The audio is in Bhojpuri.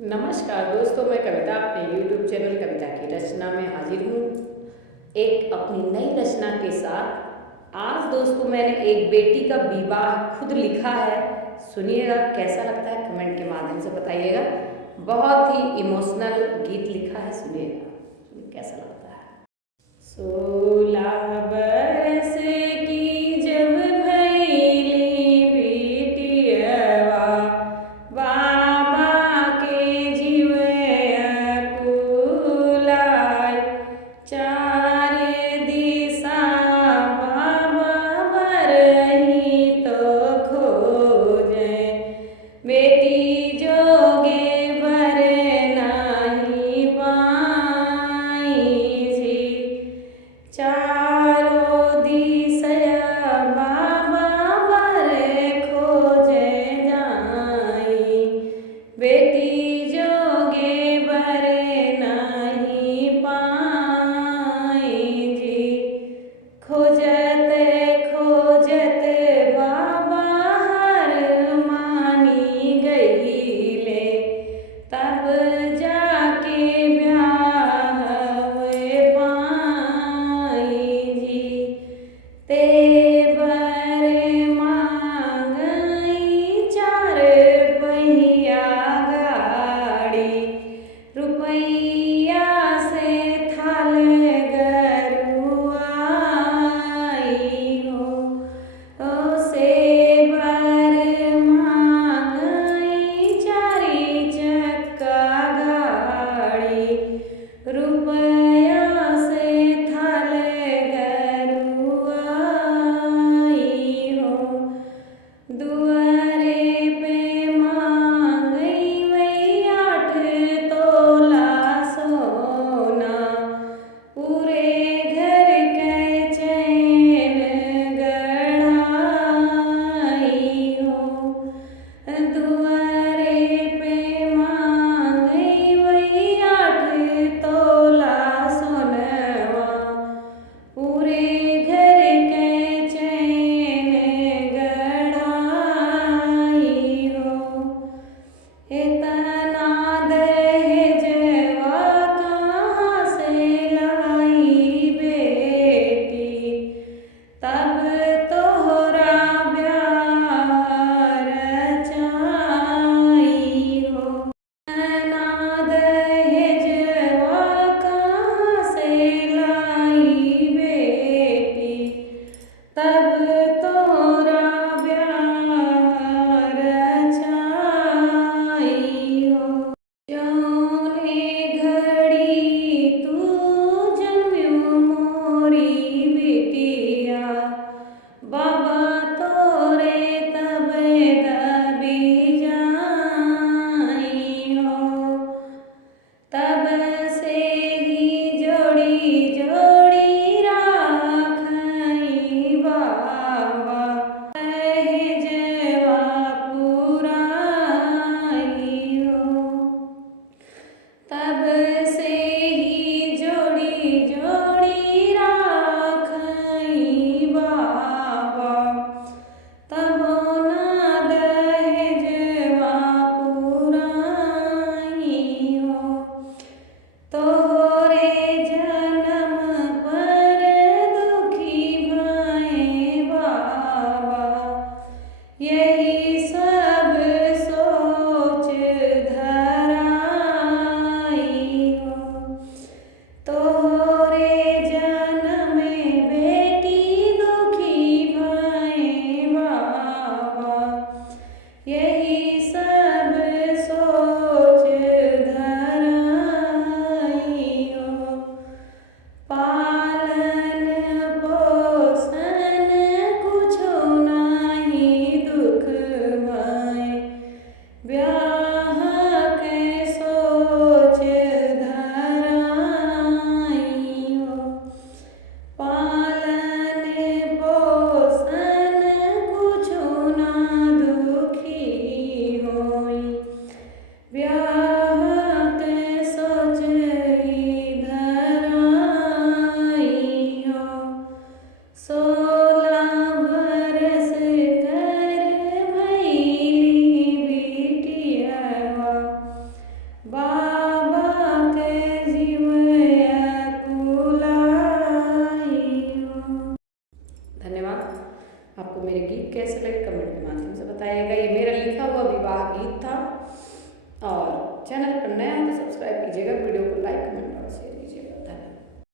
नमस्कार दोस्तों, मैं कविता अपने YouTube चैनल कविता की रचना में हाजिर हूँ एक अपनी नई रचना के साथ। आज दोस्तों मैंने एक बेटी का विवाह खुद लिखा है। सुनिएगा, कैसा लगता है कमेंट के माध्यम से बताइएगा। बहुत ही इमोशनल गीत लिखा है, सुनिएगा कैसा लगता है। 16 बरस की जब भइली बिटियवा, बाबा के जीवे कुलाय। चारे दिशा बाबा बरही तो खोजे, बेटी जोगे बर नाही पाई जी। चारों दिशया बाबा बरे खोजे जाई, बेटी जोगे बरे नहीं पाई जी। खोजते खोजते बाबा हर मानी गईले, तब जाके ब्याह हुए पाई जी। तेवर मांगई 4 पहिया गाड़ी, रुपैया से थाल गरुआई हो। ओ सेवर मांगई 4 चक्का गाड़ी, रुपया से थाल गरुआई हो। दुआरे पे मांगई वही 8 तोला सोना, पूरे घर के चैन गढ़ाई हो। दुआरे पे मांगई वही 8 तोला सोनवा, पूरे घर के चैन गढ़ाई हो। इतना दहेजवा कहाँ से लाई बेटी, तब तोहरा ब्याह रचाई हो। इतना दहेजवा कहाँ से लाई बेटी, तब तोरा ब्याह रचाई हो। जौने घड़ी तू जन्म्यो मोरी बिटिया, बाबा तोरे तबे दबी जाई हो। तब से ही जोड़ी जोड़ी राखई बाबा, दहेजवा पुराई हो। तब से ही जोड़ी जोड़ी राखई बाबा, तबो ना दहेजवा पुराई हो। तोरे जन्म पर दुखी भये बाबा, यही सब सोच धराई हो। तोरे जन्म में बेटी दुखी भये बाबा, यही सब सोच धराई हो। पालन पोषण कुछो नाही दुख भय, ब्याह के सोच धराई हो। पालन पोषण कुछो ना दुखी होई, ब्याह के सोच धराई हो। 16 बरस कर भइली बिटियवा, आपको मेरे गीत कैसे लगे कमेंट के माध्यम से बताइएगा। ये मेरा लिखा हुआ विवाह गीत था। और चैनल पर नया हो तो सब्सक्राइब कीजिएगा, वीडियो को लाइक कमेंट और शेयर